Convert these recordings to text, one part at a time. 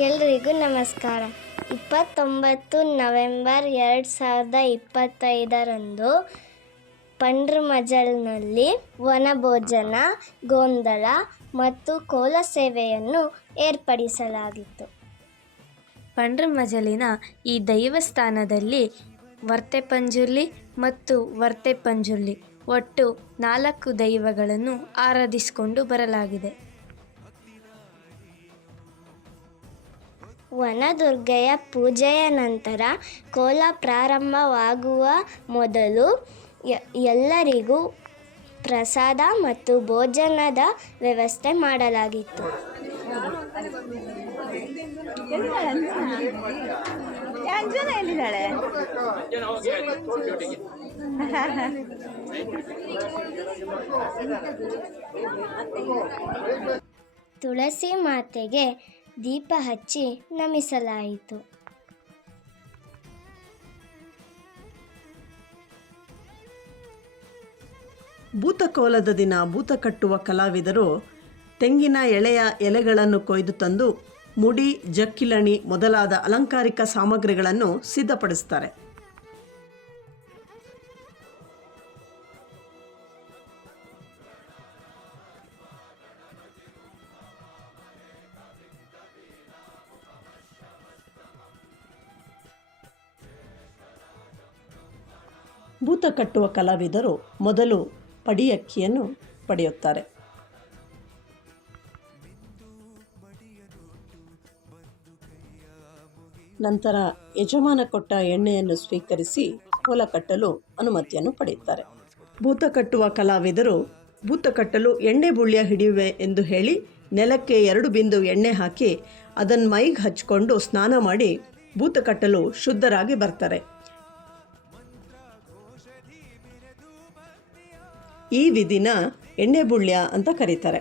ಎಲ್ರಿಗೂ ನಮಸ್ಕಾರ. 29 ನವೆಂಬರ್ 2025ರಂದು ಪಂಡ್ರಮಜಲ್ನಲ್ಲಿ ವನಭೋಜನ, ಗೋಂದಳ ಮತ್ತು ಕೋಲ ಸೇವೆಯನ್ನು ಏರ್ಪಡಿಸಲಾಗಿತ್ತು. ಪಂಡ್ರಮಜಲಿನ ಈ ದೈವಸ್ಥಾನದಲ್ಲಿ ವರ್ತೆಪಂಜುರ್ಲಿ ಮತ್ತು ವರ್ತೆಪಂಜುರ್ಲಿ ಒಟ್ಟು 4 ದೈವಗಳನ್ನು ಆರಾಧಿಸಿಕೊಂಡು ಬರಲಾಗಿದೆ. ವನದುರ್ಗೆಯ ಪೂಜೆಯ ನಂತರ ಕೋಲ ಪ್ರಾರಂಭವಾಗುವ ಮೊದಲು ಎಲ್ಲರಿಗೂ ಪ್ರಸಾದ ಮತ್ತು ಭೋಜನದ ವ್ಯವಸ್ಥೆ ಮಾಡಲಾಗಿತ್ತು. ತುಳಸಿ ಮಾತೆಗೆ ದೀಪ ಹಚ್ಚಿ ನಮಿಸಲಾಯಿತು. ಭೂತಕೋಲದ ದಿನ ಭೂತ ಕಟ್ಟುವ ಕಲಾವಿದರು ತೆಂಗಿನ ಎಳೆಯ ಎಲೆಗಳನ್ನು ಕೊಯ್ದು ತಂದು ಮುಡಿ, ಜಕ್ಕಿಲಣಿ ಮೊದಲಾದ ಅಲಂಕಾರಿಕ ಸಾಮಗ್ರಿಗಳನ್ನು ಸಿದ್ಧಪಡಿಸ್ತಾರೆ. ಭೂತ ಕಟ್ಟುವ ಕಲಾವಿದರು ಮೊದಲು ಪಡಿಯಕ್ಕಿಯನ್ನು ಪಡೆಯುತ್ತಾರೆ. ನಂತರ ಯಜಮಾನ ಕೊಟ್ಟ ಎಣ್ಣೆಯನ್ನು ಸ್ವೀಕರಿಸಿ ಕೋಲ ಕಟ್ಟಲು ಅನುಮತಿಯನ್ನು ಪಡೆಯುತ್ತಾರೆ. ಭೂತ ಕಟ್ಟುವ ಕಲಾವಿದರು ಭೂತ ಕಟ್ಟಲು ಎಣ್ಣೆ ಬುಳ್ಯ ಹಿಡಿಯುವೆ ಎಂದು ಹೇಳಿ ನೆಲಕ್ಕೆ 2 ಬಿಂದು ಎಣ್ಣೆ ಹಾಕಿ ಅದನ್ನು ಮೈಗೆ ಹಚ್ಕೊಂಡು ಸ್ನಾನ ಮಾಡಿ ಭೂತ ಕಟ್ಟಲು ಶುದ್ಧರಾಗಿ ಬರ್ತಾರೆ. ಈ ವಿಧಿನ ಎಣ್ಣೆ ಬುಳ್ಯ ಅಂತ ಕರೀತಾರೆ.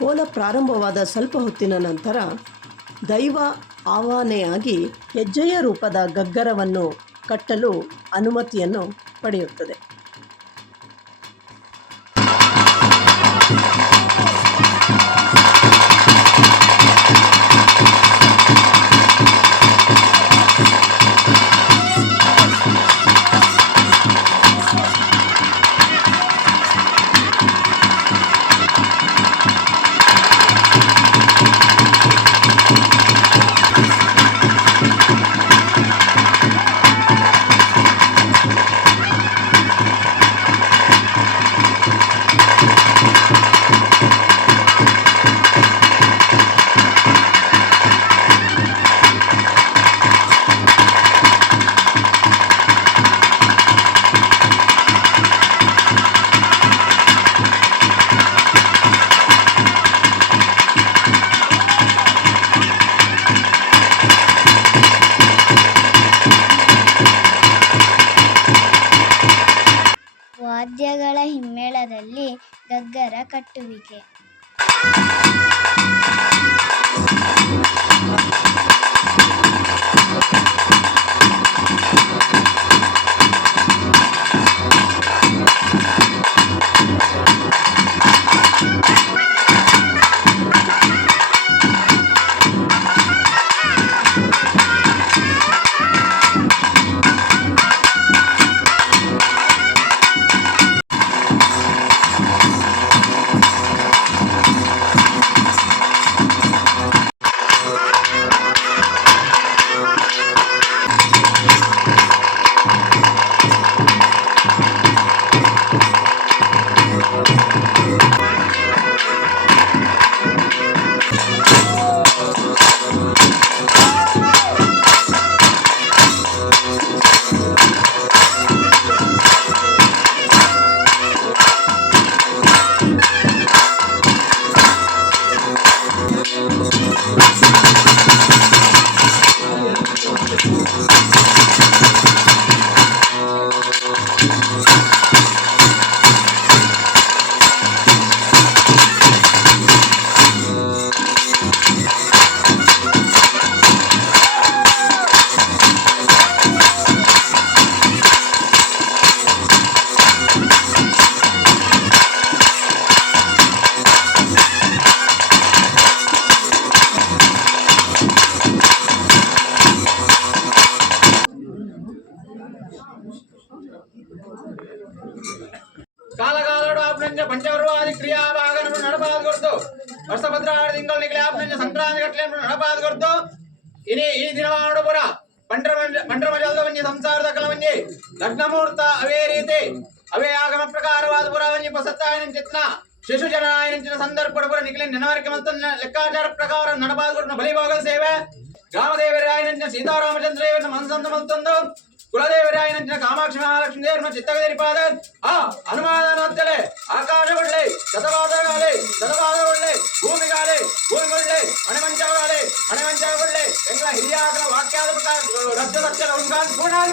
ಕೋಲ ಪ್ರಾರಂಭವಾದ ಸ್ವಲ್ಪ ಹೊತ್ತಿನ ನಂತರ ದೈವ ಆವಾಹನೆಯಾಗಿ ಹೆಜ್ಜೆಯ ರೂಪದ ಗಗ್ಗರವನ್ನು ಕಟ್ಟಲು ಅನುಮತಿಯನ್ನು ಪಡೆಯುತ್ತದೆ. ವಾದ್ಯಗಳ ಹಿಮ್ಮೇಳದಲ್ಲಿ ಗಗ್ಗರ ಕಟ್ಟುವಿಕೆ. ಕಾಲಕಾಲಡು ಆಪ್ನಂಜ ಪಂಚವರ್ವಾದಿ ಕ್ರಿಯಾಭಾಗನನ್ನು ನಡಪಾದಗೊರ್ತು ವರ್ಷಭದ್ರಾಡಿ ತಿಂಗಳು ನಿಗಲಿ ಆಪ್ನಂಜ ಸಂಕ್ರಾಂತಿ ಗಟ್ಟಲೆ ನಡಪಾದಗೊರ್ತು ಇನಿ ಈ ದಿನವಾಡು ಪುರ ಪಂಡ್ರಮಜಲ್ದವನ್ನಿ ಸಂಸಾರದ ಕಲವನ್ನಿ ಲಗ್ನಮೂರ್ತ ಅವೇ ರೀತಿ ಅವೇ ಆಗಮ ಪ್ರಕಾರವಾದ ಪುರವನ್ನಿ ಪಸತ್ತಾಯನ ಚಿತ್ನ ಶಿಶು ಜನಾಯನ ಸಂದರ್ಭ ಪುರ ನಿಗಲಿ ನೆನವರಿಕೆ ಮತ್ತು ಲೆಕ್ಕಾಚಾರ ಪ್ರಕಾರ ನಡಪಾದಗೊರ್ನ ಬಲಿಭೋಗದ ಸೇವೆ ಗ್ರಾಮದೇವರಾಯನ ಸೀತಾರಾಮಚಂದ್ರೇವನ ಮನಸಂತ ಮತ್ತೊಂದು ಕುಲದೇವರಾಯನ ಕಾಮಾಕ್ಷಿ ಮಹಾಲಕ್ಷ್ಮೀ ದೇವರ ಚಿತ್ತಗದಿರಿಪಾದ ಆ ಹನುಮಾನತ್ತಲೆ ಆಕಾಶಗೊಳ್ಳೆ ಶತಪಾದಗಾಲೆ ಶತಪಾದಗೊಳ್ಳೆ ಭೂಮಿಗಾಲೆ ಭೂಮಿಗೊಳ್ಳೆ ಹಣೆಮಂಚಗಾಲೆ ಹಣೆಮಂಚಗೊಳ್ಳೆ ಎಂಗಳ ಹಿರಿಯಾಗಲ ವಾಕ್ಯಾದ ಪ್ರಕಾರ ರಕ್ತ ಸತ್ಯದ ಉಂಗಾನ್ ಪೂರ್ಣ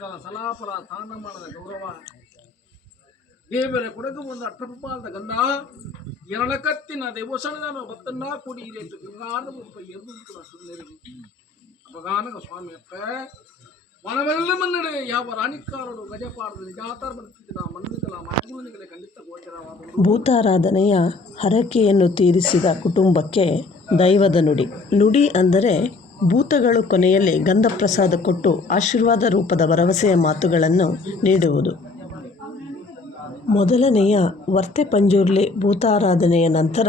ಕಾಲ ಸಲಾಫಲ ತಾಂಡಮಾನದ ಗೌರವ ದೇವರ ಕೊಡಗು ಒಂದು ಅಟ್ಟಪಾಲದ ಗಂಧ ಎರಡಕತ್ತಿನ ದೇವಸಣದ ಭಕ್ತನ್ನ ಕೂಡಿ ಇರೇತು ಗಂಗಾನ ಎದ್ದು ಸುಂದರಿ ಅಪಗಾನಗ ಸ್ವಾಮಿ ಅಪ್ಪ ಮನವೆಲ್ಲ ಮನ್ನಡೆ ಯಾವ ರಾಣಿಕಾರರು ಗಜಪಾಡದ ನಿಜಾತಾರ ಬರುತ್ತಿದ್ದ ಮನ್ನಿಗಳ ಮಾತುಗಳಿಗೆ ಖಂಡಿತ ಗೋಚರವಾದ ಭೂತಾರಾಧನೆಯ ಹರಕೆಯನ್ನು ತೀರಿಸಿದ ಕುಟುಂಬಕ್ಕೆ ದೈವದ ನುಡಿ. ನುಡಿ ಅಂದರೆ ಭೂತಗಳು ಕೊನೆಯಲ್ಲಿ ಗಂಧಪ್ರಸಾದ ಕೊಟ್ಟು ಆಶೀರ್ವಾದ ರೂಪದ ಭರವಸೆಯ ಮಾತುಗಳನ್ನು ನೀಡುವುದು. ಮೊದಲನೆಯ ವರ್ತೆ ಪಂಜುರ್ಲಿ ಭೂತಾರಾಧನೆಯ ನಂತರ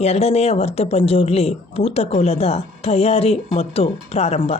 ಎರಡನೆಯ ವರ್ತೆ ಪಂಜುರ್ಲಿ ಭೂತಕೋಲದ ತಯಾರಿ ಮತ್ತು ಪ್ರಾರಂಭ.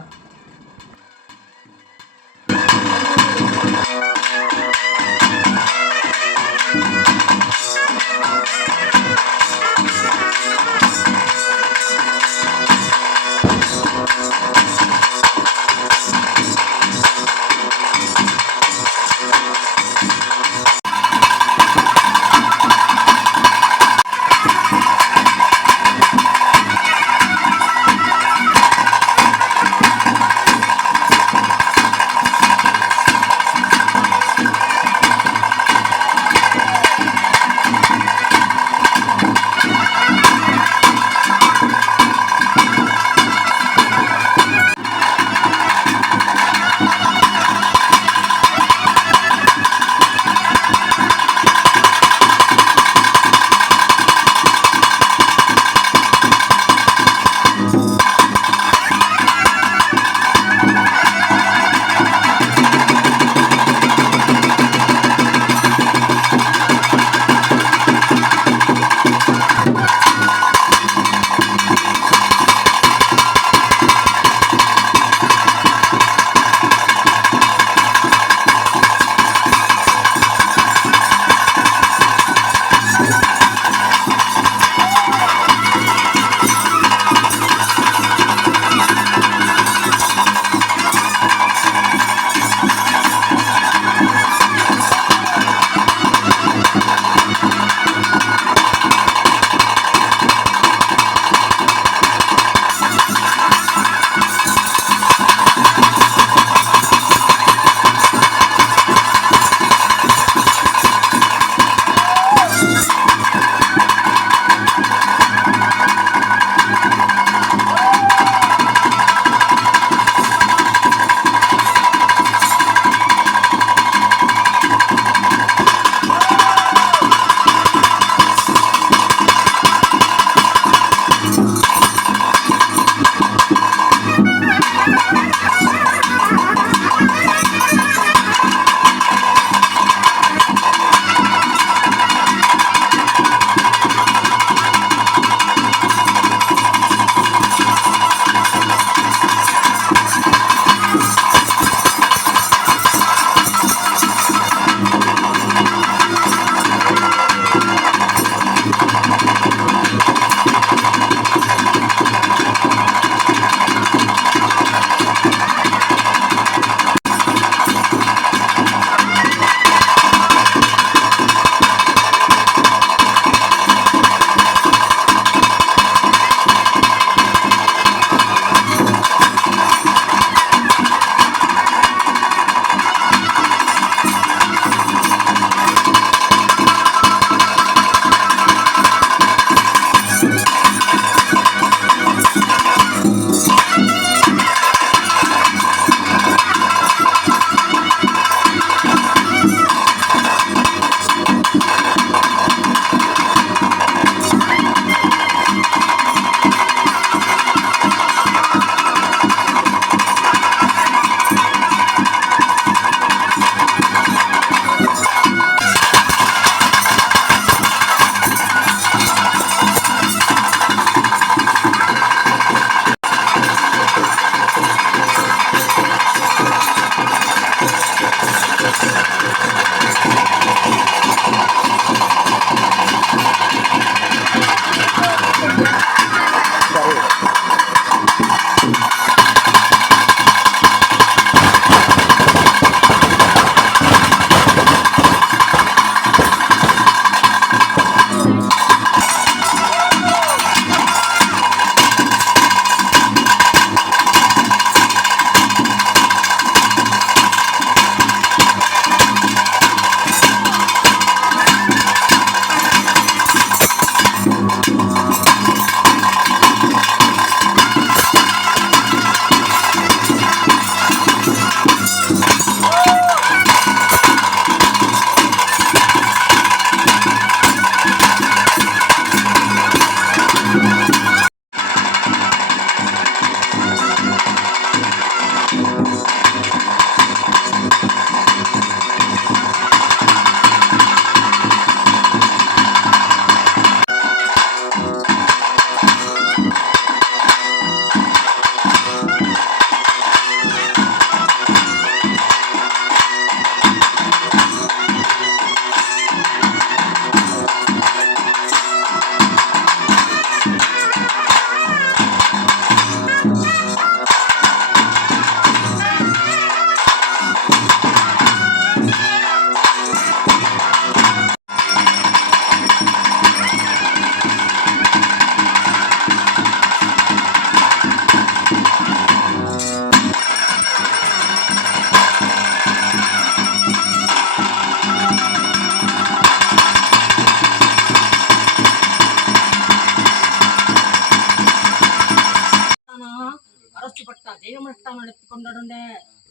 ದೇವಸ್ಥಾನ ಎತ್ಕೊಂಡಾಡುಂಡೆ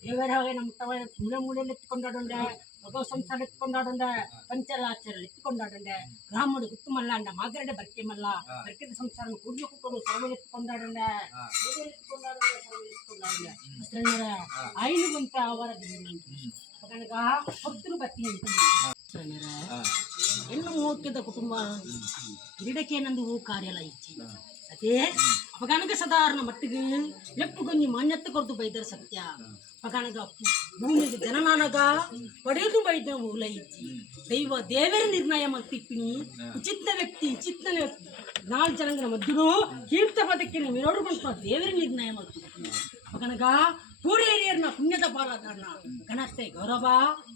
ದೇವರ ಹಾಗೆ ನಮ್ಮ ತವ ಮೂಲೆ ಮೂಲೆಯಲ್ಲಿ ಎತ್ಕೊಂಡಾಡುಂಡೆ ಭಗವ ಸಂಸಾರ ಎತ್ಕೊಂಡಾಡುಂಡೆ ಪಂಚಲಾಚಾರ ಎತ್ಕೊಂಡಾಡುಂಡೆ ಗ್ರಾಮದ ಗುತ್ತುಮಲ್ಲ ಮಾಗರಡೆ ಬರ್ಕೆಮಲ್ಲ ಬರ್ಕೆದ ಸಂಸಾರ ಕೂಡ್ಲು ಕುಕ್ಕಡು ಸರ್ವ ಎತ್ಕೊಂಡಾಡುಂಡೆ ಎತ್ಕೊಂಡಾಡುಂಡೆ ಐನು ಬಂತ ಅವರ ಕನಕ ಹೊತ್ತರು ಬರ್ತೀನಿ ಹೆಣ್ಣು ಮೋಕ್ಯದ ಕುಟುಂಬ ಕ್ರೀಡಕ್ಕೆ ನಂದು ಕಾರ್ಯಾಲ ಇಚ್ಚಿ ಅದೇ ಅಪಗಾನಕ ಸಾಧಾರಣ ಮಟ್ಟಿಗೆ ಎಪ್ಪು ಕೊಂಚ ಮಾನ್ಯತೆ ಕೊರತು ಬೈದರ ಸತ್ಯ ಅಪಗಾನಕ ಭೂಮಿಗೆ ಜನನಾನಗ ಪಡೆದು ಬೈದ ಮೂಲ ಇಚ್ಚಿ ದೈವ ದೇವರ ನಿರ್ಣಯ ಮತ್ತಿಪ್ಪಿನಿ ಉಚಿತ ವ್ಯಕ್ತಿ ನಾಲ್ಕು ಜನಗಳ ಮಧ್ಯರು ಕೀರ್ತ ಪದಕ್ಕೆ ಮೆರಡು ಬಂತ ದೇವರ ನಿರ್ಣಯ ಮಾಡ್ತಿರ್ತೀನಿ ಅಪಗಾನಕ ಕೂಡಿ ಹಿರಿಯರ್ನ ಪುಣ್ಯದ ಬಾಲಗಾರನ ಗಣತೆ ಗೌರವ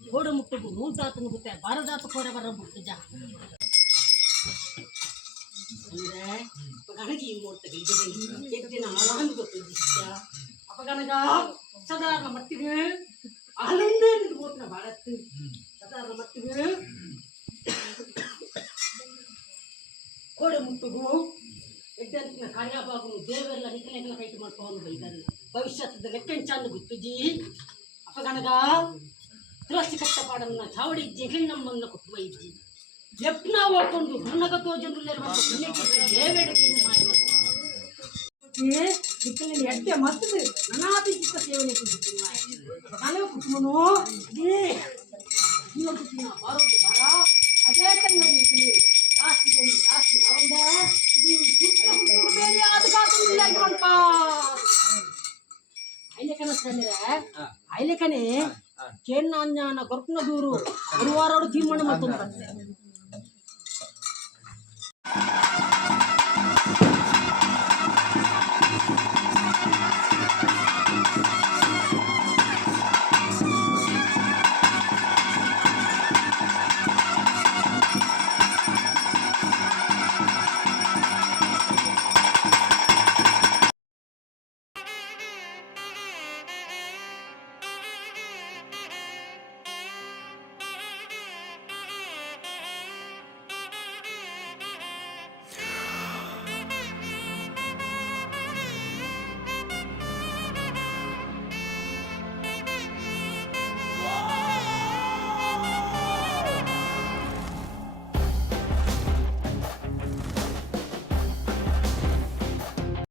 ಕೋಡು ಮುಟ್ಟುಗು ನೂತಾತ ಮುಗುತ್ತೆ ಬಾರದಾತ ಕೋಡೆ ಬರ ಮುಟ್ಟುಜ ಅಂದ್ರೆ ಅಪಗನಗೆ ಈ ಮೂರ್ತಿಗೆ ಎದ್ದಿನ ಆಳಾನು ಗೊತ್ತಿದ್ದ ಅಪಗನಗ ಸಾಧಾರಣ ಮಟ್ಟಿಗೆ ಆನಂದ ನಿರ್ಬೋಧನ ಭಾರತ್ ಸಾಧಾರಣ ಮಟ್ಟಿಗೆ ಕೋಡೆ ಮುಟ್ಟುಗು ಎದ್ದಂತಿನ ಕಾರ್ಯಭಾಗನು ದೇವರೆಲ್ಲ ನಿಖಲೆಗಳ ಕೈಟ್ ಮಾಡ್ಕೊಂಡು ಬೈದಾರೆ ಭವಿಷ್ಯದ ಲೆಕ್ಕಂಚಾಂದು ಗುತ್ತುಜಿ ಅಪಗನಗ ತುಳಸಿ ಕಟ್ಟಪಾಡನ್ನ ಚಾವಡಿ ಇಜ್ಜಿ ಹೆಣ್ಣಮ್ಮನ್ನ ಕೊಟ್ಟು ಇಜ್ಜಿ ಎಪ್ನ ಹೋಗ್ಕೊಂಡು ಗುಣಗ ತೋಜನಲ್ಲಿರುವ ದೇವೇಡಕೆಯನ್ನು ಮಾಡಿ ಎಡ್ಡೆ ಮತ್ತದು ನನಾಭಿಚಿತ್ತ ಸೇವನೆ ನನಗೆ ಕುಟುಂಬನು ಬಾರೋದು ಬರ ಅದೇ ಕನ್ನಡಿ ಜಾಸ್ತಿ ಬಂದು ಜಾಸ್ತಿ ಅವಂದೆ ಬೇರೆ ಅದು ಕಾಕುದಿಲ್ಲ ಐಲೆಕನೆ ಕೇನ್ನ ಅಂಜಾನ ಗೊರ್ಪನ ದೂರು ಗುರುವಾರ ತೀರ್ಮಾನ ಮಾಡ್ತಾರೆ